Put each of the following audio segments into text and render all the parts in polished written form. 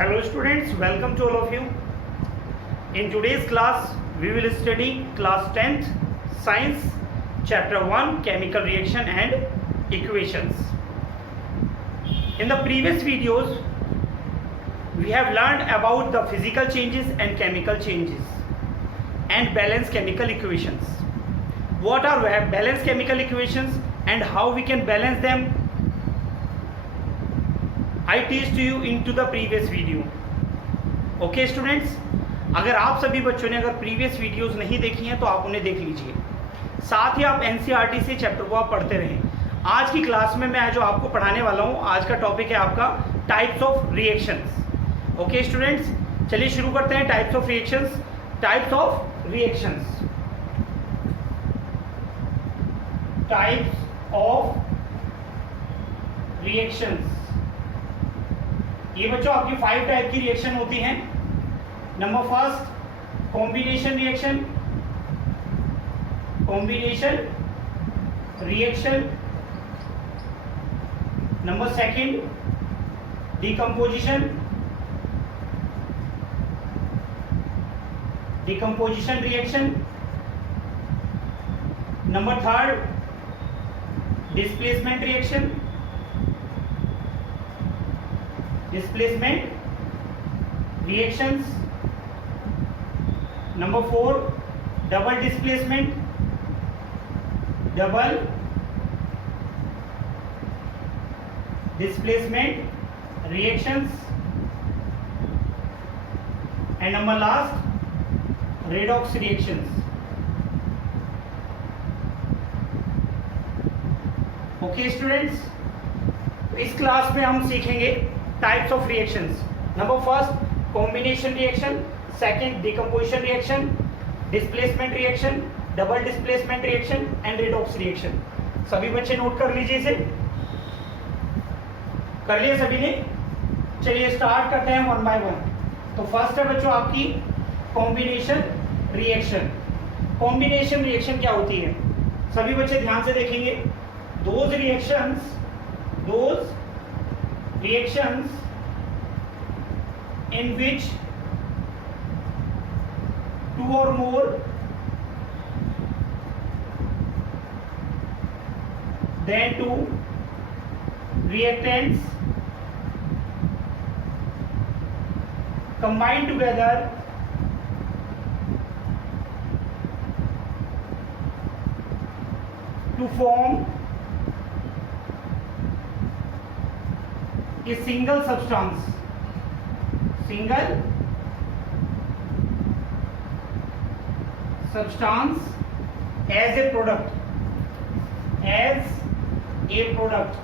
Hello students, welcome to all of you. In today's class, we will study class 10th Science Chapter 1 Chemical Reaction and Equations. In the previous videos, we have learned about the physical changes and chemical changes and balanced chemical equations. What are balanced chemical equations and how we can balance them? I teach to you into the previous video. Okay students, अगर आप सभी बच्चों ने अगर previous videos नहीं देखी हैं तो आप उन्हें देख लीजिए, साथ ही आप एनसीईआरटी से चैप्टर को आप पढ़ते रहें। आज की क्लास में मैं जो आपको पढ़ाने वाला हूं, आज का टॉपिक है आपका types of reactions. Okay students, चलिए शुरू करते हैं। Types of reactions. Types of reactions, types of reactions. ये बच्चों आपकी 5 टाइप की रिएक्शन होती हैं। Number first combination reaction, combination reaction. Number second decomposition, decomposition reaction. Number third displacement reaction, displacement reactions. Number 4 double displacement, double displacement reactions. And number last redox reactions. Okay students, इस class में हम सीखेंगे types of reactions. Number first combination reaction, second decomposition reaction, displacement reaction, double displacement reaction and redox reaction. सभी बच्चे note कर लीजिए इसे। कर लिए सभी ने? चलिए स्टार्ट करते हैं वन बाय वन। तो फर्स्ट है बच्चों आपकी कॉम्बिनेशन रिएक्शन। कॉम्बिनेशन रिएक्शन क्या होती है? सभी बच्चे ध्यान से देखेंगे। Those reactions in which two or more than two reactants combine together to form a single substance, single substance as a product, as a product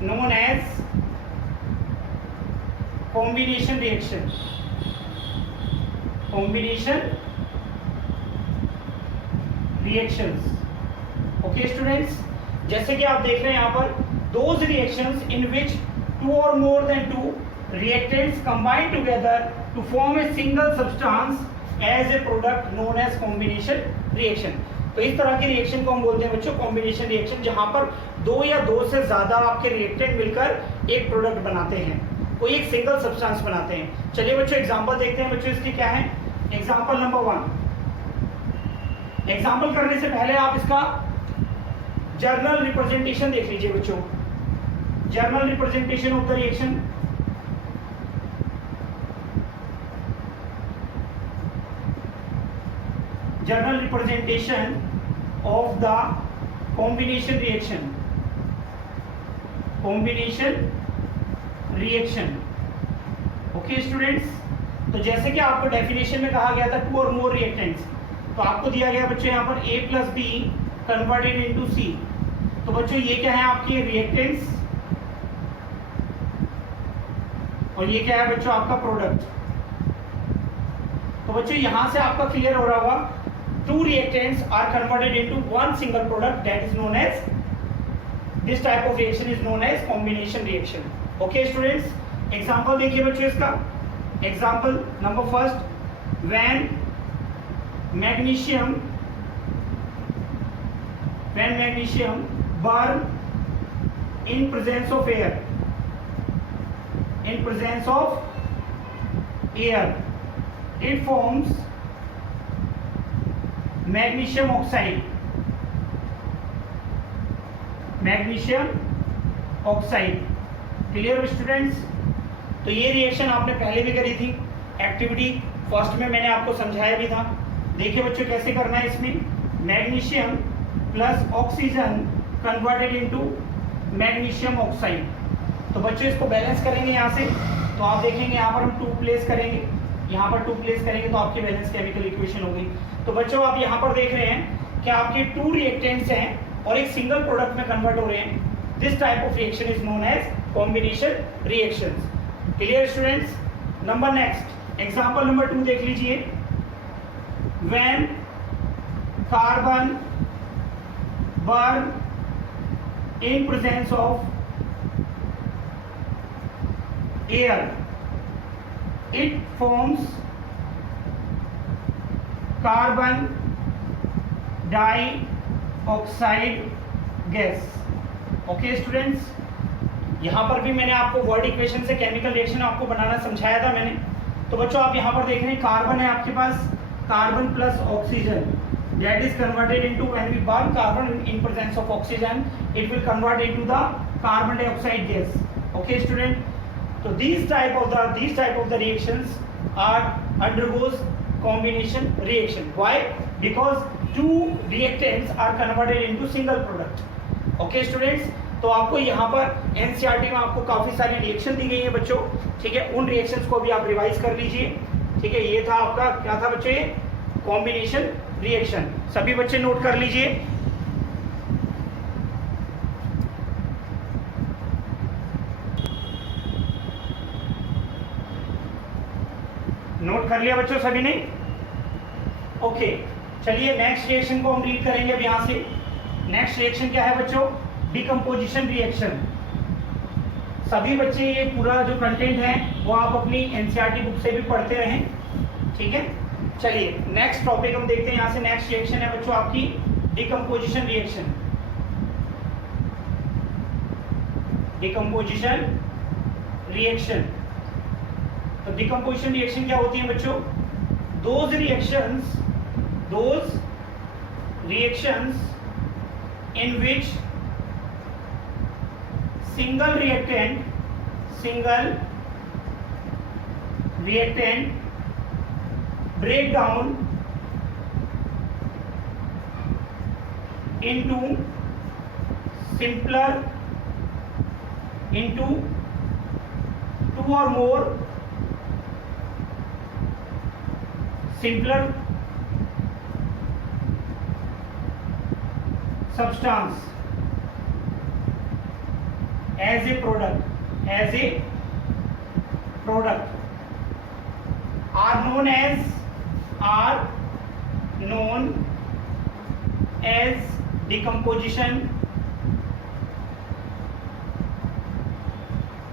known as combination reaction, combination reactions। okay students, जैसे कि आप देख रहे हैं यहाँ पर those reactions in which two or more than two reactants combine together to form a single substance as a product known as combination reaction। तो इस तरह की रिएक्शन को हम बोलते हैं बच्चों कॉम्बिनेशन रिएक्शन, जहां पर दो या दो से ज्यादा आपके रिएक्टेंट मिलकर एक प्रोडक्ट बनाते हैं, कोई एक सिंगल सब्सटेंस बनाते हैं। चलिए बच्चों एग्जांपल देखते हैं बच्चों इसके क्या है। Example number 1। एग्जांपल करने से पहले आप इसका जर्नल रिप्रेजेंटेशन देख लीजिए बच्चों। Journal representation of the reaction. Journal representation of the combination reaction, combination reaction. Okay students, तो जैसे कि आपको डेफिनेशन में कहा गया था टू और मोर रिएक्टेंट्स, तो आपको दिया गया बच्चों यहाँ पर A plus be converted into C। तो बच्चों ये क्या है आपके रिएक्टेंट्स और ये क्या है बच्चों आपका प्रोडक्ट। तो बच्चों यहां से आपका क्लियर हो रहा होगा, two reactants are converted into one single product, that is known as, this type of reaction is known as combination reaction. Okay students, example देखिए बच्चों इसका। Example number first, when magnesium burn in presence of air, in presence of air, it forms magnesium oxide. Magnesium oxide. Clear students? तो ये reaction आपने पहले भी करी थी, एक्टिविटी फर्स्ट में मैंने आपको समझाया भी था। देखिए बच्चों कैसे करना है इसमें, magnesium plus oxygen converted into magnesium oxide. तो बच्चों इसको बैलेंस करेंगे यहाँ से, तो आप देखेंगे यहाँ पर हम 2 प्लेस करेंगे, यहाँ पर 2 प्लेस करेंगे तो आपकी बैलेंस केमिकल इक्वेशन होगी। तो बच्चों आप यहाँ पर देख रहे हैं कि आपके 2 रिएक्टेंट्स हैं और एक सिंगल प्रोडक्ट में कन्वर्ट हो रहे हैं। This type of reaction is known as combination reactions. Clear students? Number next example number 2 देख लीजिए। When carbon burn in presence of air, it forms carbon dioxide gas। Okay students, यहाँ पर भी मैंने आपको वर्ड इक्वेशन से chemical reaction आपको बनाना समझाया था मैंने। तो बच्चों आप यहाँ पर देख रहे हैं कार्बन है आपके पास, carbon plus oxygen, that is converted into, when we burn carbon in presence of oxygen, it will convert into the carbon dioxide gas। okay student, so these type of the reactions are undergoes combination reaction। why? because 2 reactants are converted into single product। okay students, तो आपको यहाँ पर NCERT में आपको काफी सारी reaction दी गई है बच्चों, ठीक है। उन रिएक्शंस को भी आप रिवाइज कर लीजिए, ठीक है। ये था आपका क्या था बच्चों, ये कॉम्बिनेशन रिएक्शन। सभी बच्चे नोट कर लीजिए। नोट कर लिया बच्चों सभी ने? ओके, चलिए नेक्स्ट रिएक्शन को हम रीड करेंगे अब यहाँ से। नेक्स्ट रिएक्शन क्या है बच्चों? Decomposition reaction. सभी बच्चे ये पूरा जो कंटेंट है वो आप अपनी एनसीईआरटी बुक से भी पढ़ते रहें, ठीक है। चलिए नेक्स्ट टॉपिक हम देखते हैं यहाँ से। नेक्स्ट रिएक्शन है बच्चों आपकी डिकम्पोजिशन रिएक्शन। डिकम्पोजिशन रिएक्शन, तो डिकम्पोजिशन रिएक्शन क्या होती है बच्चों? Those reactions in which single reactant break down into simpler, into 2 or more simpler substance as a product are known as decomposition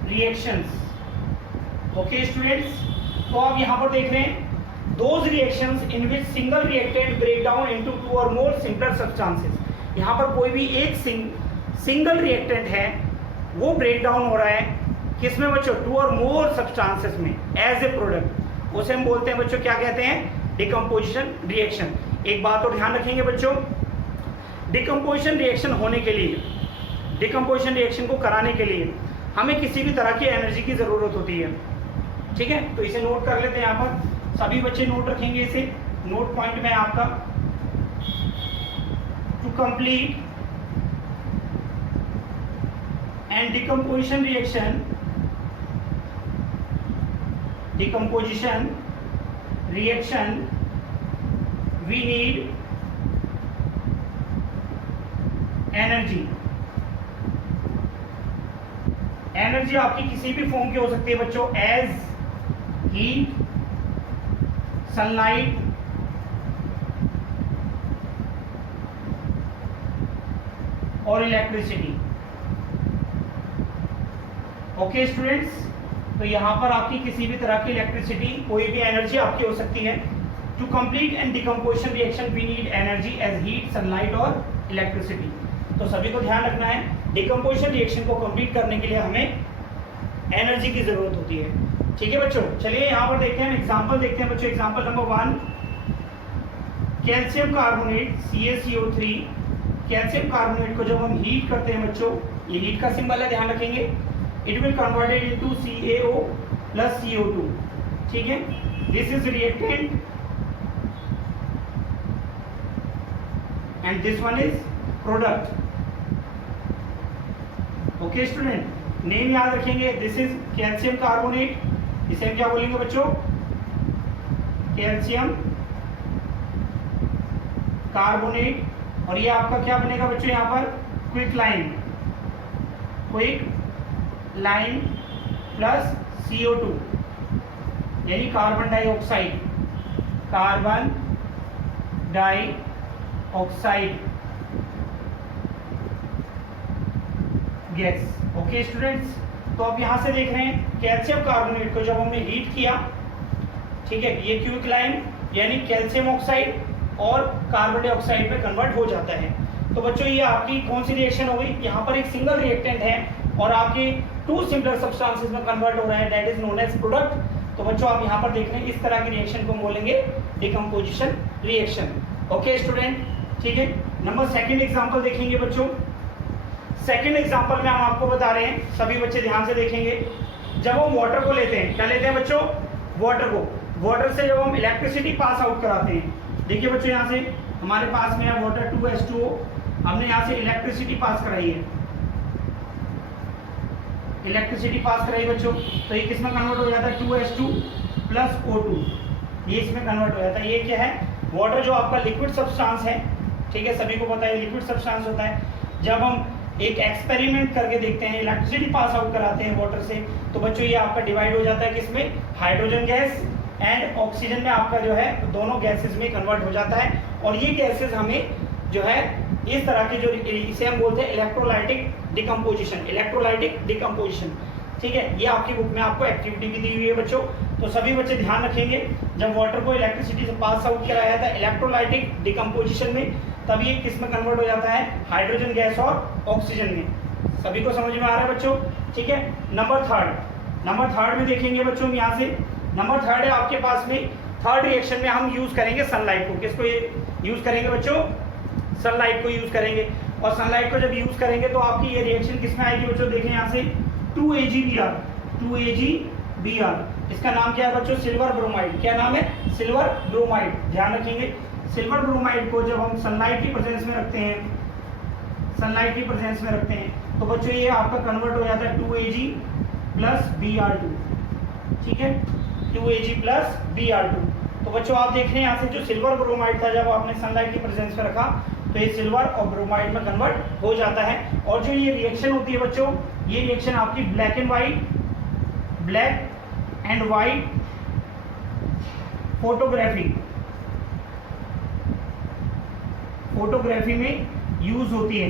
reactions। Okay students, तो आप यहाँ पर देख रहे हैं those reactions in which single reactant break down into 2 or more simpler substances। यहाँ पर कोई भी एक सिंगल रिएक्टेंट है वो ब्रेक डाउन हो रहा है किसमें बच्चों? 2 और मोर सब्सटेंसेस में एज ए प्रोडक्ट। उसे हम बोलते हैं बच्चों, क्या कहते हैं? Decomposition reaction. एक बात और ध्यान रखेंगे बच्चों, डिकम्पोजिशन रिएक्शन होने के लिए, डिकम्पोजिशन रिएक्शन को कराने के लिए हमें किसी भी तरह की एनर्जी की ज़रूरत होती है, ठीक है। तो इसे नोट कर लेते हैं यहाँ पर, सभी बच्चे नोट रखेंगे इसे। नोट पॉइंट में आपका, to complete and decomposition reaction we need energy। Energy आपकी किसी भी फॉर्म की हो सकती है बच्चों, एज हीट, सनलाइट, और इलेक्ट्रिसिटी। ओके स्टूडेंट्स, तो यहाँ पर आपकी किसी भी तरह की इलेक्ट्रिसिटी, कोई भी एनर्जी आपकी हो सकती है। To complete and decomposition reaction we need energy as heat, sunlight और इलेक्ट्रिसिटी। तो सभी को ध्यान रखना है, डिकम्पोजिशन रिएक्शन को कंप्लीट करने के लिए हमें एनर्जी की जरूरत होती है। ठीक है बच्चों, चलिए यहाँ पर देखते हैं, एग्जाम्पल देखते हैं बच्चों। Example number 1, calcium carbonate CaCO3। Calcium carbonate को जब हम हीट करते हैं बच्चों, ये हीट का सिंबल है, ध्यान रखेंगे, it will converted into CaO plus CO2। ठीक है, this is reactant and this one is product. Okay student, name याद रखेंगे, दिस इज कैल्शियम कार्बोनेट, इसे हम क्या बोलेंगे बच्चों, कैल्शियम कार्बोनेट। और ये आपका क्या बनेगा बच्चों यहाँ पर, क्विक लाइन प्लस CO2 यानी carbon dioxide gas. Okay students, तो आप यहां से देख रहे हैं कैल्शियम कार्बोनेट को जब हमने हीट किया, ठीक है, ये क्विक लाइन यानी कैल्शियम ऑक्साइड और कार्बन डाइऑक्साइड में कन्वर्ट हो जाता है। तो बच्चों ये आपकी कौन सी रिएक्शन हो गई, यहाँ पर एक सिंगल रिएक्टेंट है और आपके 2 सिमिलर सब्सटेंसेस में कन्वर्ट हो रहा है, that is known as product. तो बच्चों आप यहाँ पर देख रहे हैं, इस तरह की रिएक्शन को हम बोलेंगे डिकम्पोजिशन रिएक्शन। ओके स्टूडेंट, ठीक है। नंबर 2 एग्जाम्पल देखेंगे बच्चों। 2 एग्जाम्पल में हम आपको बता रहे हैं, सभी बच्चे ध्यान से देखेंगे, जब हम वाटर को लेते हैं, क्या लेते हैं बच्चों, वाटर से जब हम इलेक्ट्रिसिटी पास आउट कराते हैं, देखिए बच्चों यहाँ से हमारे पास में है वाटर 2H2O, हमने यहाँ से इलेक्ट्रिसिटी पास कराई है, इलेक्ट्रिसिटी पास कराई बच्चों, तो ये किसमें कन्वर्ट हो जाता है, 2H2 प्लस O2, ये इसमें कन्वर्ट हो जाता है। ये क्या है, वाटर जो आपका लिक्विड सब्सटेंस है, ठीक है, सभी को पता है लिक्विड सब्सटेंस होता है। जब हम एक एक्सपेरिमेंट करके देखते हैं, इलेक्ट्रिसिटी पास आउट कराते हैं वाटर से, तो बच्चों ये आपका डिवाइड हो जाता है किसमें, हाइड्रोजन गैस एंड ऑक्सीजन में, आपका जो है दोनों गैसेस में कन्वर्ट हो जाता है। और ये गैसेस हमें जो है इस तरह की, जो इसे हम बोलते हैं इलेक्ट्रोलाइटिक डिकम्पोजिशन, ठीक है। ये आपकी बुक में आपको एक्टिविटी भी दी हुई है बच्चों, तो सभी बच्चे ध्यान रखेंगे, जब वाटर को इलेक्ट्रिसिटी से पास आउट कराया था इलेक्ट्रोलाइटिक डिकम्पोजिशन में, तब ये किस में कन्वर्ट हो जाता है, हाइड्रोजन गैस और ऑक्सीजन में। सभी को समझ में आ रहा है बच्चों, ठीक है। नंबर थर्ड में देखेंगे बच्चों, यहाँ से नंबर 3 है आपके पास में, थर्ड रिएक्शन में हम यूज करेंगे सनलाइट को। किसको यूज करेंगे बच्चों, सनलाइट को यूज करेंगे। और सनलाइट को जब यूज करेंगे तो आपकी ये रिएक्शन किसमें आएगी बच्चों, देखें यहाँ से 2AgBr, इसका नाम क्या है बच्चों, सिल्वर ब्रोमाइड। क्या नाम है, सिल्वर ब्रोमाइड, ध्यान रखेंगे। सिल्वर ब्रोमाइड को जब हम सनलाइट की प्रेजेंस में रखते हैं, तो बच्चों ये आपका कन्वर्ट हो जाता है 2Ag प्लस Br2, ठीक है, 2Ag प्लस Br2। तो बच्चों आप देख रहे हैं यहाँ से जो सिल्वर ब्रोमाइड था, जब आपने सनलाइट की प्रेजेंस में रखा तो ये सिल्वर और ब्रोमाइड में कन्वर्ट हो जाता है। और जो ये रिएक्शन होती है बच्चों, ये रिएक्शन आपकी ब्लैक एंड वाइट फोटोग्राफी में यूज होती है,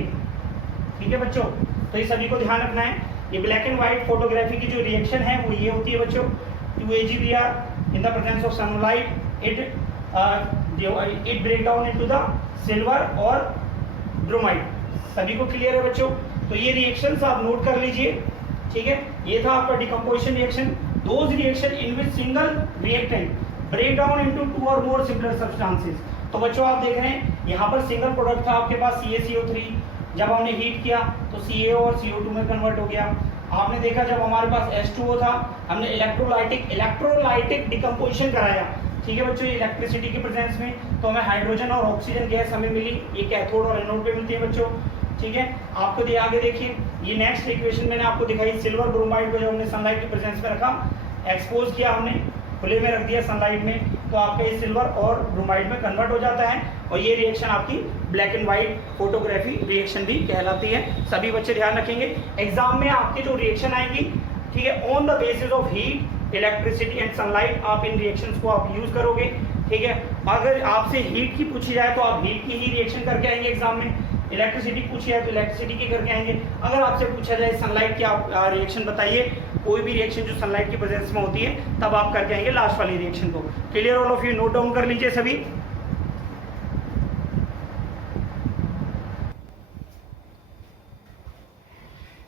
ठीक है बच्चों। तो ये सभी को ध्यान रखना है, ये ब्लैक एंड व्हाइट फोटोग्राफी की जो रिएक्शन है वो ये होती है बच्चों, 2AgBr in the presence of sunlight, it break down into the silver और ब्रोमाइड। सभी को क्लियर है बच्चों। तो ये रिएक्शंस आप नोट कर लीजिए, ठीक है। ये था आपका decomposition reaction, those reaction in which single reactant break down into 2 और मोर सिमिलर सब्सटेंसेस। तो बच्चों आप देख रहे हैं यहाँ पर सिंगल प्रोडक्ट था आपके पास CaCO3, जब हमने हीट किया तो CaO और CO2 में कन्वर्ट हो गया। आपने देखा जब हमारे पास H2O था, हमने इलेक्ट्रोलाइटिक डिकम्पोजिशन कराया, ठीक है बच्चों, इलेक्ट्रिसिटी की प्रेजेंस में, तो हमें हाइड्रोजन और ऑक्सीजन गैस हमें मिली, ये कैथोड और एनोड पे मिलती है बच्चों, ठीक है। आपको आगे देखिए, ये नेक्स्ट इक्वेशन मैंने आपको दिखाई, सिल्वर ब्रोमाइड को जब हमने सनलाइट की प्रेजेंस में रखा, एक्सपोज किया हमने, खुले में रख दिया सनलाइट में, तो आपका ये सिल्वर और ब्रोमाइड में कन्वर्ट हो जाता है। और ये रिएक्शन आपकी black and white photography reaction भी कहलाती है। सभी बच्चे ध्यान रखेंगे, एग्जाम में आपकी जो रिएक्शन आएंगी, ठीक है, on the basis of heat, electricity and sunlight, आप इन रिएक्शंस को आप यूज करोगे, ठीक है। अगर आपसे हीट की पूछी जाए तो आप हीट की ही रिएक्शन करके आएंगे एग्जाम में, इलेक्ट्रिसिटी पूछी जाए तो इलेक्ट्रिसिटी की करके आएंगे। अगर आपसे पूछा जाए सनलाइट की आप रिएक्शन बताइए, कोई भी रिएक्शन जो सनलाइट की प्रेजेंस में होती है, तब आप करके आएंगे लास्ट वाली रिएक्शन को। Clear all of you, note down कर लीजिए सभी।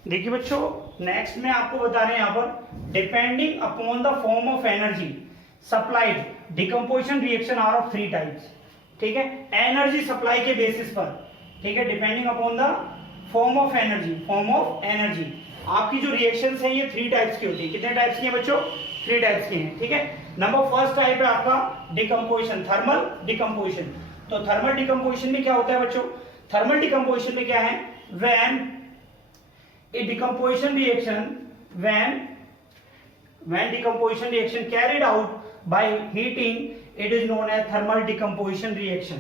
देखिए बच्चों, नेक्स्ट में आपको बता रहे हैं यहाँ पर depending upon the form of energy supplied decomposition reaction are of 3 types. ठीक है, एनर्जी सप्लाई के बेसिस पर, ठीक है, depending upon the form of energy आपकी जो रिएक्शंस हैं ये 3 टाइप्स की होती है। कितने टाइप्स की हैं बच्चों? 3 टाइप्स की हैं। ठीक है, नंबर फर्स्ट टाइप है आपका डिकम्पोजिशन, थर्मल डिकम्पोजिशन। तो थर्मल डिकम्पोजिशन में क्या होता है बच्चों? थर्मल डिकम्पोजिशन में क्या है? When a decomposition reaction when decomposition reaction carried out by heating it is known as thermal decomposition reaction।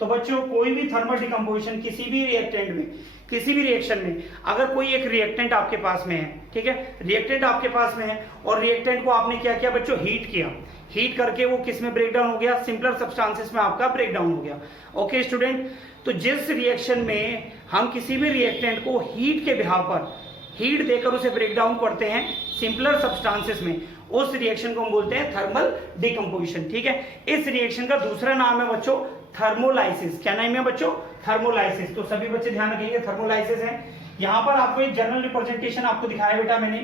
तो बच्चों कोई भी थर्मल डिकम्पोजिशन किसी भी रिएक्टेंट में, किसी भी रिएक्शन में, अगर कोई एक रिएक्टेंट आपके पास में है, ठीक है, रिएक्टेंट आपके पास में है और रिएक्टेंट को आपने क्या किया बच्चों? हीट किया। हीट करके वो किस में ब्रेक डाउन हो गया? सिंपलर सब्सटेंसेस में आपका ब्रेक डाउन हो गया। ओके स्टूडेंट, तो जिस रिएक्शन में हम किसी भी रिएक्टेंट को हीट के बिहाव पर हीट देकर उसे ब्रेक डाउन करते हैं सिंपलर सब्सटेंसेस में, उस रिएक्शन को हम बोलते हैं थर्मल डिकम्पोजिशन। ठीक है, इस रिएक्शन का दूसरा नाम है बच्चों थर्मोलाइसिस। क्या नाम है बच्चों? थर्मोलाइसिस। तो सभी बच्चे ध्यान रखेंगे, थर्मोलाइसिस है। यहाँ पर आपको एक जनरल रिप्रेजेंटेशन आपको दिखाया बेटा मैंने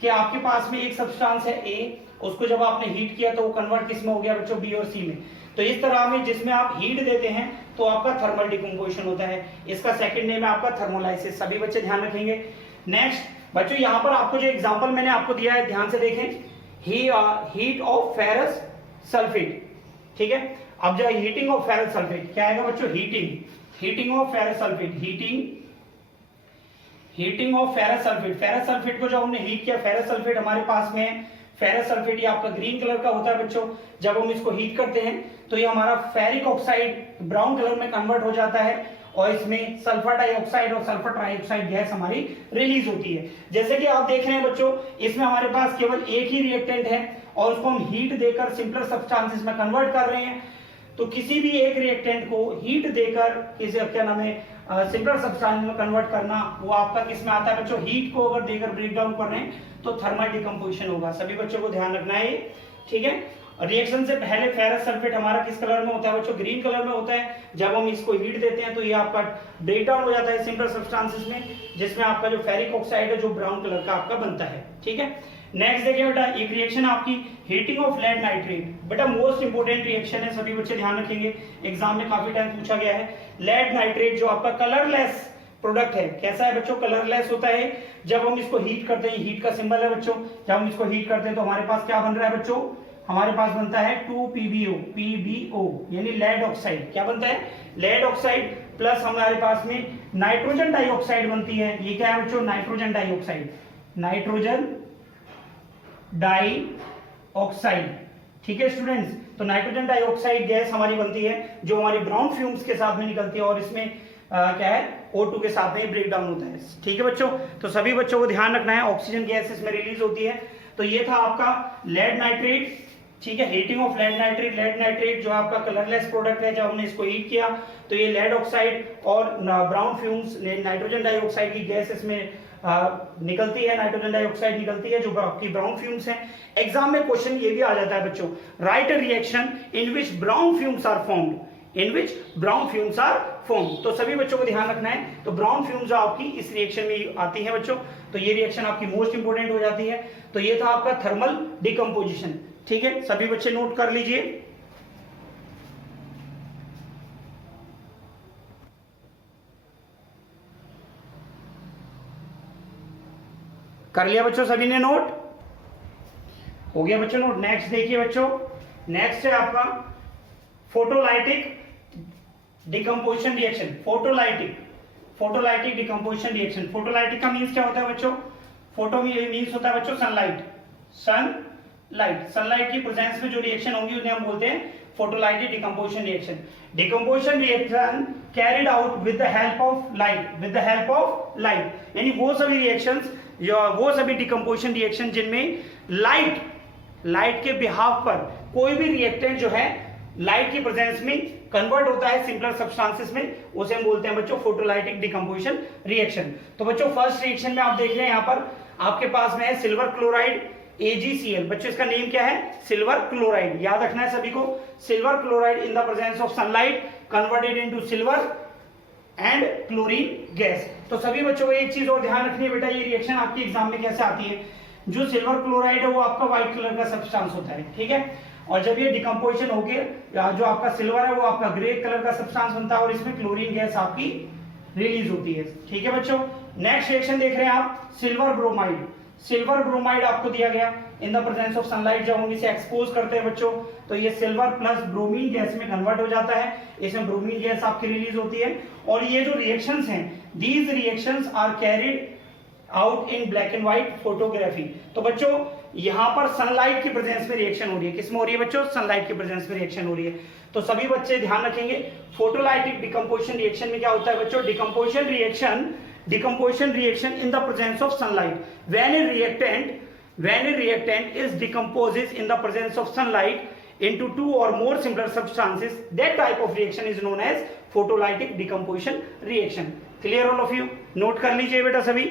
कि आपके पास में एक सब्सटेंस है ए, उसको जब आपने हीट किया तो वो कन्वर्ट किस में हो गया बच्चों? बी और सी में। तो इस तरह में जिसमें आप हीट देते हैं तो आपका थर्मल डिकम्पोजिशन होता है। इसका सेकंड नेम है आपका थर्मोलाइसिस। सभी बच्चे ध्यान रखेंगे। नेक्स्ट बच्चों यहाँ पर आपको जो एग्जांपल मैंने आपको दिया है ध्यान से देखें, हीट ऑफ फेरस सल्फेट। ठीक है, अब जो हीटिंग ऑफ फेरस सल्फेट क्या आएगा बच्चों? Heating of ferrous sulphate, heating of ferrous sulphate. Ferrous sulphate को जब हमने हीट किया, फेरस सल्फेट हमारे पास में है, फेरस सल्फेट ये आपका ग्रीन कलर का होता है बच्चों। जब हम इसको हीट करते हैं तो ये हमारा फेरिक ऑक्साइड ब्राउन कलर में कन्वर्ट हो जाता है और इसमें सल्फर डाइऑक्साइड और सल्फर ट्राइऑक्साइड गैस हमारी रिलीज होती है। जैसे कि आप देख रहे हैं बच्चों, इसमें हमारे पास केवल एक ही रिएक्टेंट है और उसको हम हीट देकर सिंपलर सब्सटेंसेस में कन्वर्ट कर रहे हैं। तो किसी भी एक रिएक्टेंट को हीट देकर किसी क्या नाम है सिंपलर सब्सटेंस में कन्वर्ट करना, वो आपका किस में आता है बच्चों? हीट को अगर देकर ब्रेक डाउन कर रहे हैं तो थर्मल डिकम्पोजिशन होगा। सभी बच्चों को ध्यान रखना है। ठीक है, रिएक्शन से पहले फेरस सल्फेट हमारा किस कलर में होता है बच्चों? ग्रीन कलर में होता है। जब हम इसको हीट देते हैं तो ये आपका ब्रेक डाउन हो जाता है सिंपलर सब्सटेंसेस में, जिसमें आपका जो फेरिक ऑक्साइड है जो ब्राउन कलर का आपका बनता है। ठीक है, नेक्स्ट देखिए बेटा, एक रिएक्शन आपकी हीटिंग ऑफ लेड नाइट्रेट। बेटा मोस्ट इंपोर्टेंट रिएक्शन है, सभी बच्चे ध्यान रखेंगे, एग्जाम में काफी टाइम पूछा गया है। लेड नाइट्रेट जो आपका कलरलेस प्रोडक्ट है, कैसा है बच्चों? कलरलेस होता है। जब हम इसको हीट करते हैं, हीट का सिंबल है बच्चों, जब हम इसको हीट करते हैं तो हमारे पास क्या बन रहा है बच्चों? हमारे पास बनता है 2PbO यानी लेड ऑक्साइड। क्या बनता है? लेड ऑक्साइड प्लस हमारे पास में नाइट्रोजन डाइऑक्साइड बनती है। ये क्या है बच्चों? Nitrogen dioxide, nitrogen dioxide. ठीक है स्टूडेंट्स, तो नाइट्रोजन डाइऑक्साइड गैस हमारी बनती है जो हमारी ब्राउन फ्यूम्स के साथ में निकलती है और इसमें क्या है? O2 के साथ में ब्रेक डाउन होता है। ठीक है बच्चों, तो सभी बच्चों को ध्यान रखना है, ऑक्सीजन गैस इसमें रिलीज होती है। तो ये था आपका लेड नाइट्रेट। ठीक है, heating of lead nitrate. Lead nitrate जो आपका कलरलेस प्रोडक्ट है, जब हमने इसको हीट किया तो ये लेड ऑक्साइड और ब्राउन फ्यूम्स नाइट्रोजन डाइऑक्साइड की गैस इसमें निकलती है, नाइट्रोजन डाइऑक्साइड निकलती है जो आपकी ब्राउन फ्यूम्स हैं। एग्जाम में क्वेश्चन ये भी आ जाता है बच्चों, write a reaction in which brown fumes are formed, in which brown fumes are formed. तो सभी बच्चों को ध्यान रखना है। तो ब्राउन फ्यूम्स आपकी इस रिएक्शन में आती है बच्चों, तो ये रिएक्शन आपकी मोस्ट इंपोर्टेंट हो जाती है। तो ये था आपका थर्मल डिकम्पोजिशन। ठीक है, सभी बच्चे नोट कर लीजिए। कर लिया बच्चों सभी ने नोट? हो गया बच्चों नोट। नेक्स्ट देखिए बच्चों, नेक्स्ट है आपका photolytic decomposition reaction. Photolytic decomposition reaction. Photolytic का मींस क्या होता है बच्चों? फोटो मींस होता है बच्चों सनलाइट। सनलाइट की प्रेजेंस में जो रिएक्शन होंगी उन्हें हम बोलते हैं photolytic decomposition reaction. Decomposition reaction carried out with the help of light, यानी वो सभी रिएक्शंस, वो सभी डिकम्पोजिशन रिएक्शन जिनमें लाइट के बिहाफ पर कोई भी रिएक्टेंट जो है लाइट की प्रेजेंस में कन्वर्ट होता है सिंपलर सब्सटेंसेस में, उसे हम बोलते हैं बच्चों फोटोलाइटिक डिकम्पोजिशन रिएक्शन। तो बच्चों फर्स्ट रिएक्शन में आप देख रहे हैं यहाँ पर आपके पास में है सिल्वर क्लोराइड AgCl। बच्चों इसका नेम क्या है? Silver chloride. याद रखना है सभी को, silver chloride in the presence of sunlight converted into silver and chlorine gas. तो सभी बच्चों को एक चीज और ध्यान रखनी है बेटा, ये रिएक्शन आपके एग्जाम में कैसे आती है, जो सिल्वर क्लोराइड है वो आपका व्हाइट कलर का सब्सटेंस होता है, ठीक है, और जब ये डिकम्पोजिशन होके जो आपका सिल्वर है वो आपका ग्रे कलर का सब्सटेंस बनता है और इसमें क्लोरीन गैस आपकी रिलीज होती है, ठीक है बच्चों। नेक्स्ट रिएक्शन देख रहे हैं आप, सिल्वर ब्रोमाइड। सिल्वर ब्रोमाइड आपको दिया गया इन द प्रेजेंस ऑफ सनलाइट, जब हम इसे एक्सपोज करते हैं बच्चों तो ये सिल्वर प्लस ब्रोमीन गैस में कन्वर्ट हो जाता है, इसमें ब्रोमीन गैस आपकी रिलीज होती है। और ये जो रिएक्शंस हैं, these reactions are carried out in black and white photography. तो बच्चों यहाँ पर सनलाइट की प्रेजेंस में रिएक्शन हो रही है, किसमें हो रही है बच्चों, सनलाइट की प्रेजेंस में रिएक्शन हो रही है। तो सभी बच्चे ध्यान रखेंगे, फोटोलाइटिक डिकम्पोजिशन रिएक्शन में क्या होता है बच्चों, decomposition reaction in the presence of sunlight. When a reactant is decomposes in the presence of sunlight into two or more similar substances, that type of reaction is known as photolytic decomposition reaction. Clear all of you? Note कर लीजिए बेटा सभी।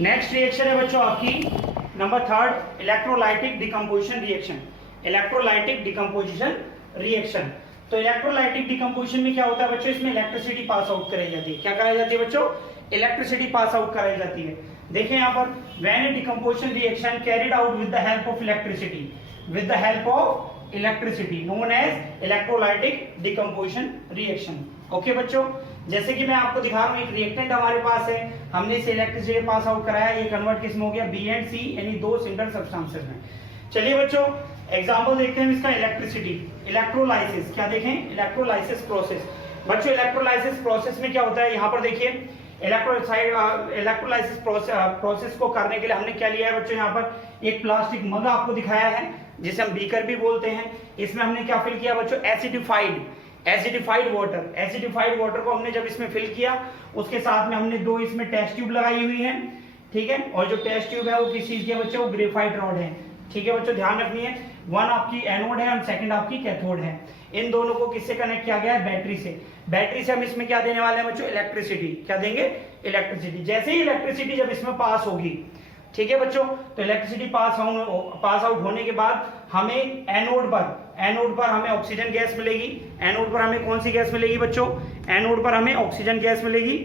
Next reaction है बच्चों आपकी number 3, electrolytic decomposition reaction. Electrolytic decomposition reaction, तो electrolytic decomposition में क्या होता है बच्चों, इसमें इलेक्ट्रिसिटी पास आउट कराई जाती है। क्या कराई जाती है बच्चों, इलेक्ट्रिसिटी पास आउट कराई जाती है। देखें यहाँ पर, when a decomposition reaction carried out with the help of electricity known as electrolytic decomposition reaction. Okay बच्चों, जैसे कि मैं आपको दिखा रहा हूँ, एक रिएक्टेंट हमारे पास है, हमने इसे इलेक्ट्रिसिटी पास आउट कराया, ये कन्वर्ट किसमें हो गया, बी एंड सी, यानी दो सिमिलर सब्सटेंसेस में। चलिए बच्चों एग्जाम्पल देखते हैं इसका, इलेक्ट्रिसिटी, इलेक्ट्रोलाइसिस। क्या देखें, इलेक्ट्रोलाइसिस प्रोसेस। बच्चों इलेक्ट्रोलाइसिस प्रोसेस में क्या होता है, यहाँ पर देखिए इलेक्ट्रोलाइसिस प्रोसेस को करने के लिए हमने क्या लिया है बच्चों, यहाँ पर एक प्लास्टिक मग आपको दिखाया है जिसे हम बीकर भी बोलते हैं। इसमें हमने क्या फिल किया बच्चों, एसिडिफाइड वाटर को हमने जब इसमें फिल किया, उसके साथ में हमने दो इसमें टेस्ट ट्यूब लगाई हुई है, ठीक है, और जो टेस्ट ट्यूब है वो किस चीज की है बच्चों, ग्रेफाइट रॉड है, ठीक है बच्चों, ध्यान रखनी है। वन आपकी एनोड है और सेकंड आपकी कैथोड है। इन दोनों को किससे कनेक्ट किया गया है, बैटरी से। बैटरी से हम इसमें क्या देने वाले हैं बच्चों, इलेक्ट्रिसिटी। क्या देंगे, इलेक्ट्रिसिटी। जैसे ही इलेक्ट्रिसिटी जब इसमें पास होगी, ठीक है बच्चों, तो इलेक्ट्रिसिटी पास आउट होने के बाद हमें एनोड पर हमें ऑक्सीजन गैस मिलेगी। एनोड पर हमें कौन सी गैस मिलेगी बच्चों, एनोड पर हमें ऑक्सीजन गैस मिलेगी,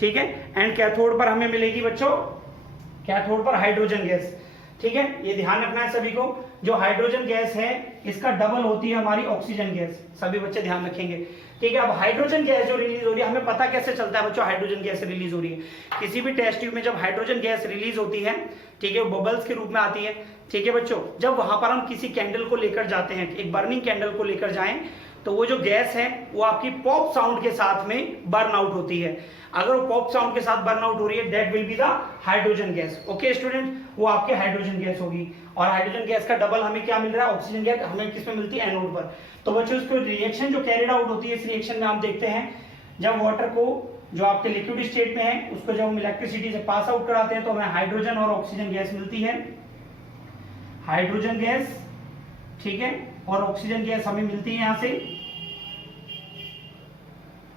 ठीक है, एंड कैथोड पर हमें मिलेगी बच्चों, कैथोड पर हाइड्रोजन गैस, ठीक है। ये ध्यान रखना है सभी को, जो हाइड्रोजन गैस है इसका डबल होती है हमारी ऑक्सीजन गैस, सभी बच्चे ध्यान रखेंगे, ठीक है। अब हाइड्रोजन गैस जो रिलीज हो रही है, हमें पता कैसे चलता है बच्चों हाइड्रोजन गैस रिलीज हो रही है, किसी भी टेस्ट ट्यूब में जब हाइड्रोजन गैस रिलीज होती है, ठीक है, बबल्स के रूप में आती है, ठीक है बच्चों। जब वहां पर हम किसी कैंडल को लेकर जाते हैं, एक बर्निंग कैंडल को लेकर जाएं, तो वो जो गैस है वो आपकी पॉप साउंड के साथ में बर्न आउट होती है। अगर वो पॉप साउंड के साथ बर्न आउट हो रही है, that will be the hydrogen gas. Okay student, वो आपके हाइड्रोजन गैस होगी, और हाइड्रोजन गैस का डबल हमें क्या मिल रहा है, ऑक्सीजन गैस हमें किसमें मिलती है, एनोड पर। तो बच्चों इसको रिएक्शन जो कैरिड आउट होती है, इस रिएक्शन में आप देखते हैं, जब वाटर को जो आपके लिक्विड स्टेट में है उसको जब हम इलेक्ट्रिसिटी से पास आउट कराते हैं तो हमें हाइड्रोजन और ऑक्सीजन गैस मिलती है, हाइड्रोजन गैस, ठीक है, और ऑक्सीजन गैस हमें मिलती है यहां से।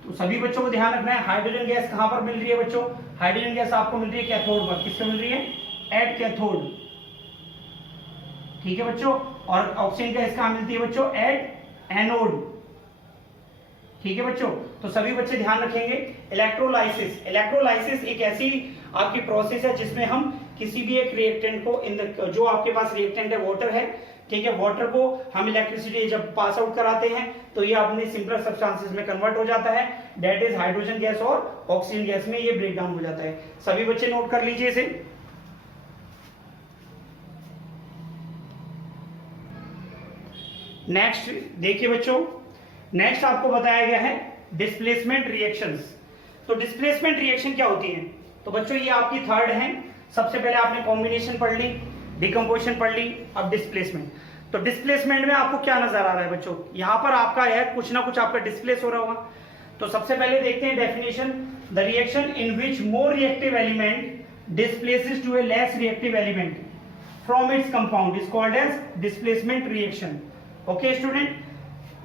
तो सभी बच्चों को ध्यान रखना है, हाइड्रोजन गैस कहां पर मिल रही है बच्चों, हाइड्रोजन गैस आपको मिल रही है कैथोड पर। किससे मिल रही है, एट कैथोड, ठीक है बच्चों, और ऑक्सीजन गैस कहां मिलती है बच्चों, एट एनोड, ठीक है बच्चों। तो सभी बच्चे ध्यान रखेंगे, इलेक्ट्रोलाइसिस एक ऐसी आपकी प्रोसेस है जिसमें हम किसी भी एक रिएक्टेंट को जो आपके पास रिएक्टेंट है वाटर है, ठीक है, वाटर को हम इलेक्ट्रिसिटी जब पास आउट कराते हैं तो ये अपने सिंपलर सब्सटेंसेस में कन्वर्ट हो जाता है, दैट इज हाइड्रोजन गैस और ऑक्सीजन गैस में ये ब्रेक डाउन हो जाता है। सभी बच्चे नोट कर लीजिए इसे। नेक्स्ट देखिए बच्चों, नेक्स्ट आपको बताया गया है डिस्प्लेसमेंट रिएक्शंस। तो डिस्प्लेसमेंट रिएक्शन क्या होती है, तो बच्चों ये आपकी थर्ड है। सबसे पहले आपने कॉम्बिनेशन पढ़ ली, डिकम्पोजिशन पढ़ ली, अब डिस्प्लेसमेंट। तो डिस्प्लेसमेंट में आपको क्या नजर आ रहा है बच्चों, यहां पर आपका है कुछ ना कुछ आपका डिस्प्लेस हो रहा होगा। तो सबसे पहले देखते हैं definition, the reaction in which more reactive element displaces to a less reactive element from its compound is called as displacement reaction. Okay student,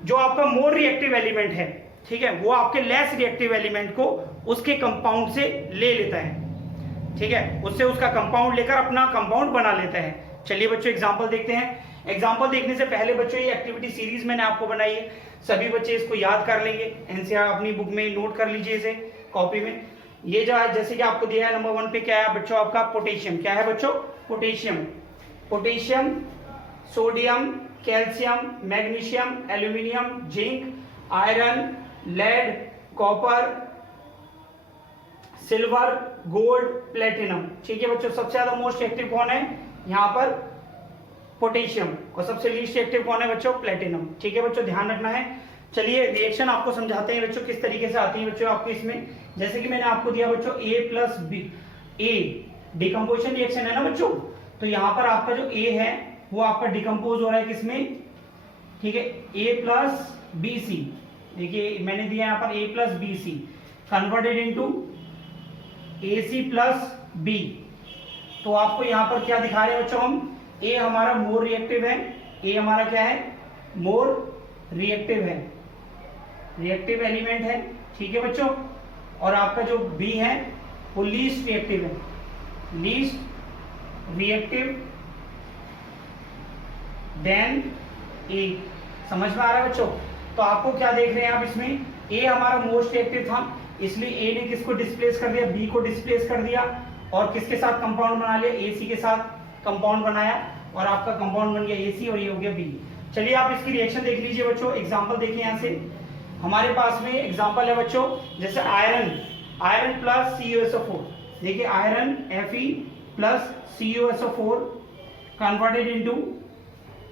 जो आपका मोर रिएक्टिव एलिमेंट है, ठीक है, वो आपके लेस रिएक्टिव एलिमेंट को उसके कंपाउंड से ले लेता है, ठीक है, उससे उसका कंपाउंड लेकर अपना कंपाउंड बना लेता है। चलिए बच्चों एग्जांपल देखते हैं। एग्जाम्पल देखने से पहले बच्चों ये एक्टिविटी सीरीज मैंने आपको बनाई है, सभी बच्चे इसको याद कर लेंगे, एनसीईआरटी अपनी बुक में नोट कर लीजिए इसे कॉपी में। ये जो है जैसे कि आपको दिया है नंबर 1 पे क्या है बच्चों आपका पोटेशियम, क्या है बच्चों potassium, potassium, sodium, calcium, magnesium, aluminium, zinc, iron, lead, copper, silver, gold, platinum. ठीक है बच्चों, सबसे ज्यादा मोस्ट एक्टिव कौन है यहाँ पर पोटेशियम, और सबसे लीस्ट एक्टिव कौन है बच्चों प्लेटिनम। ठीक है बच्चों, ध्यान रखना है। चलिए रिएक्शन आपको समझाते हैं बच्चों किस तरीके से आती है बच्चों आपको इसमें। जैसे कि मैंने आपको दिया बच्चों A plus B, a decomposition reaction है ना बच्चों, तो यहाँ पर आपका जो A है वो आपका डिकम्पोज हो रहा है किसमें, ठीक है A प्लस बी सी। देखिए मैंने दिया यहाँ पर A plus B C converted into AC plus B। तो आपको यहाँ पर क्या दिखा रहे हैं बच्चों हम, A हमारा मोर रिएक्टिव है, A हमारा क्या है मोर रिएक्टिव है, रिएक्टिव एलिमेंट है। ठीक है बच्चों, और आपका जो B है वो लीस्ट रिएक्टिव है, लीस्ट रिएक्टिव देन A। समझ में आ रहा है बच्चों। तो आपको क्या देख रहे हैं आप इसमें, A हमारा मोस्ट रिएक्टिव था इसलिए A ने किसको डिस्प्लेस कर दिया, B को डिस्प्लेस कर दिया, और किसके साथ कंपाउंड बना लिया, AC के साथ कंपाउंड बनाया, और आपका कंपाउंड बन गया AC और ये हो गया B। चलिए आप इसकी रिएक्शन देख लीजिए बच्चों, एग्जांपल देखिए यहाँ से हमारे पास में एग्जांपल है बच्चों, जैसे आयरन, आयरन प्लस CuSO4। देखिए iron Fe plus CuSO4 converted into,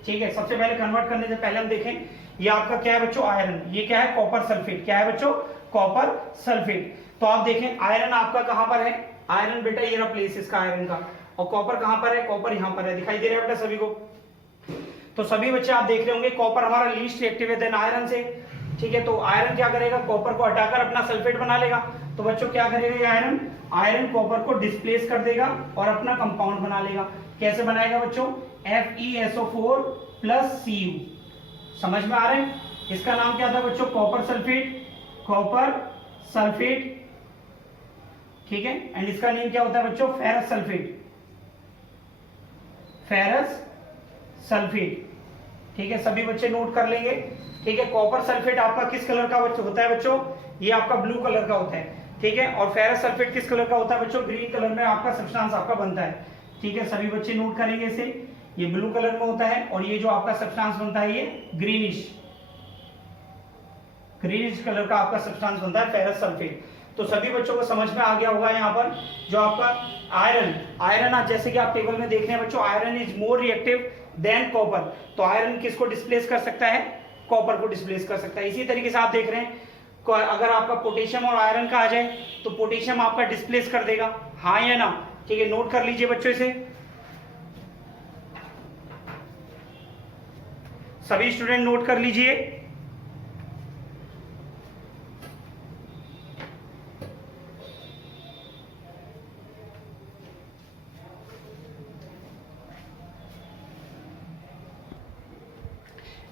ठीक है सबसे पहले कन्वर्ट करने से पहले हम देखें ये आपका क्या है बच्चों आयरन, ये क्या है कॉपर सल्फेट, क्या है बच्चों कॉपर सल्फेट। तो आप देखें आयरन आपका कहां पर है, आयरन बेटा ये रहा प्लेस इसका आयरन का, और कॉपर कहां पर है, कॉपर यहां पर है, दिखाई दे रहा है बेटा सभी को। तो सभी बच्चे आप देख रहे होंगे कॉपर हमारा लीस्ट रिएक्टिव है देन आयरन से। ठीक है, तो आयरन क्या करेगा, कॉपर को हटाकर अपना सल्फेट बना लेगा। तो बच्चों क्या करेगा ये आयरन, आयरन कॉपर को डिस्प्लेस कर देगा और अपना कंपाउंड बना लेगा। कैसे बनाएगा बच्चों, FeSO4 प्लस Cu। समझ में आ रहा है, इसका नाम क्या था बच्चों कॉपर सल्फेट, कॉपर सल्फेट। ठीक है, एंड इसका नेम क्या होता है बच्चों फेरस सल्फेट, फेरस सल्फेट। ठीक है, सभी बच्चे नोट कर लेंगे। ठीक है, कॉपर सल्फेट आपका किस कलर का होता है बच्चों, ये आपका ब्लू कलर का होता है। ठीक है, और फेरस सल्फेट किस कलर का होता है बच्चों, ग्रीन कलर में आपका सब्सटेंस आपका बनता है। ठीक है, सभी बच्चे नोट करेंगे इसे, ये ब्लू कलर में होता है और ये जो आपका सब्सटेंस बनता है ये ग्रीनिश, ग्रीनिश कलर का आपका सब्सटेंस बनता है फेरस सल्फेट। तो सभी बच्चों को समझ में आ गया होगा यहाँ पर जो आपका आयरन, आयरन जैसे कि आप टेबल में देख रहे हैं बच्चों, iron is more reactive than copper. तो आयरन किसको डिस्प्लेस कर सकता है, कॉपर को डिस्प्लेस कर सकता है। इसी तरीके से आप देख रहे हैं अगर आपका पोटेशियम और आयरन का आ जाए तो पोटेशियम आपका डिस्प्लेस कर देगा, हाँ या ना। ठीक है, नोट कर लीजिए बच्चों इसे, सभी स्टूडेंट नोट कर लीजिए।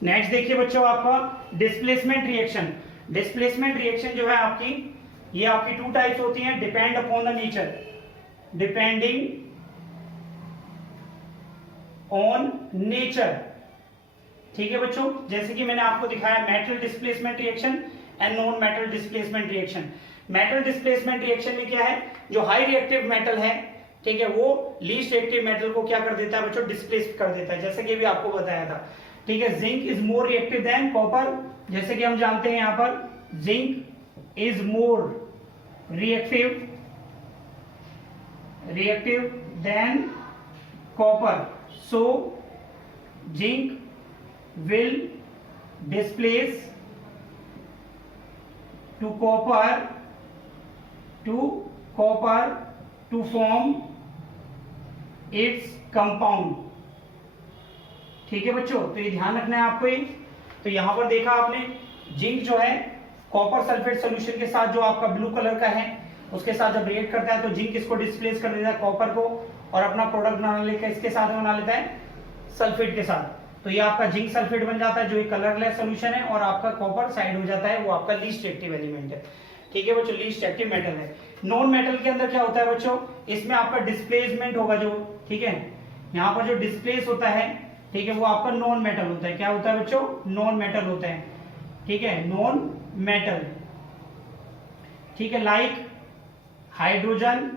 नेक्स्ट देखिए बच्चों आपका डिस्प्लेसमेंट रिएक्शन। डिस्प्लेसमेंट रिएक्शन जो है आपकी, ये आपकी टू टाइप्स होती हैं, depend upon the nature, depending on nature. ठीक है बच्चों, जैसे कि मैंने आपको दिखाया metal displacement reaction and non metal displacement reaction. Metal displacement reaction में क्या है, जो हाई रिएक्टिव मेटल है, ठीक है, वो लीस्ट रिएक्टिव मेटल को क्या कर देता है बच्चों, डिस्प्लेस कर देता है, जैसे कि भी आपको बताया था। ठीक है, zinc is more reactive than copper, जैसे कि हम जानते हैं यहाँ पर zinc is more reactive than copper, so zinc will displace to copper to form its compound। ठीक है बच्चों, तो ये ध्यान रखना है आपको। ये तो यहां पर देखा आपने जिंक जो है कॉपर सल्फेट सोल्यूशन के साथ जो आपका ब्लू कलर का है उसके साथ जब रिएक्ट करता है तो जिंक इसको डिस्प्लेस कर देता है कॉपर को, और अपना प्रोडक्ट बना लेकर इसके साथ बना लेता है सल्फेट के साथ। तो ये आपका जिंक सल्फेट बन जाता है जो एक कलरलेस सॉल्यूशन है, और आपका कॉपर साइड हो जाता है, वो आपका लीस्ट एक्टिव एलिमेंट है। ठीक है बच्चों, लीस्ट एक्टिव मेटल है। नॉन मेटल के अंदर क्या होता है बच्चों, इसमें आपका डिस्प्लेसमेंट होगा जो, ठीक है, यहाँ पर जो डिस्प्लेस होता है ठीक है, वो आपका नॉन मेटल होता है। क्या होता है बच्चों? नॉन मेटल होता है। ठीक है, नॉन मेटल। ठीक है, लाइक हाइड्रोजन,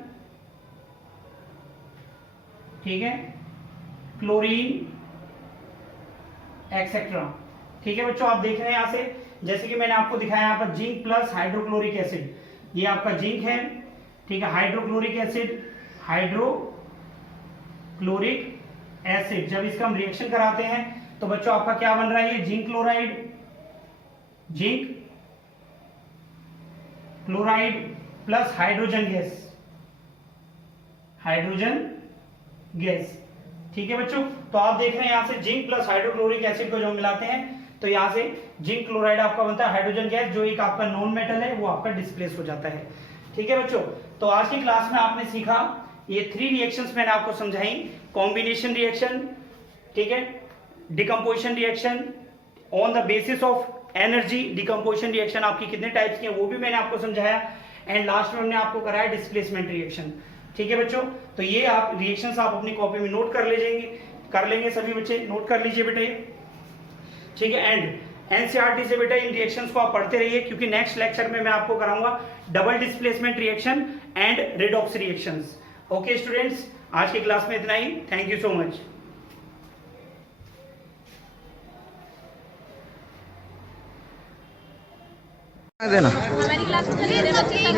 ठीक है, क्लोरीन एक्सेट्रा। ठीक है बच्चों, आप देख रहे हैं यहां से, जैसे कि मैंने आपको दिखाया यहाँ पर जिंक प्लस हाइड्रोक्लोरिक एसिड, ये आपका जिंक है। ठीक है, हाइड्रोक्लोरिक एसिड, हाइड्रोक्लोरिक एसिड, जब इसका हम रिएक्शन कराते हैं तो बच्चों आपका क्या बन रहा है? ये zinc chloride, zinc chloride plus hydrogen gas, hydrogen gas. ठीक है बच्चों, तो आप देख रहे हैं यहां से जिंक प्लस हाइड्रोक्लोरिक एसिड को जो मिलाते हैं तो यहां से जिंक क्लोराइड आपका बनता है हाइड्रोजन गैस, जो एक आपका नॉन मेटल है वो आपका डिस्प्लेस हो जाता है। ठीक है बच्चों, तो आज की क्लास में आपने सीखा ये 3 रिएक्शंस मैंने आपको समझाई। कॉम्बिनेशन रिएक्शन, ठीक है, decomposition reaction, on the basis of energy decomposition reaction आपकी कितने टाइप्स की है वो भी मैंने आपको समझाया, एंड लास्ट में हमने आपको कराया डिस्प्लेसमेंट रिएक्शन। ठीक है बच्चों, तो ये आप रिएक्शंस आप अपनी कॉपी में नोट कर लेंगे सभी बच्चे, नोट कर लीजिए बेटा ये। ठीक है, एंड एनसीईआरटी से बेटा इन रिएक्शंस को आप पढ़ते रहिए, क्योंकि नेक्स्ट लेक्चर में मैं आपको कराऊंगा double displacement reaction and redox reactions. Okay students, आज की क्लास में इतना ही। Thank you so much. देना हमारी क्लास में चलिए बच्चे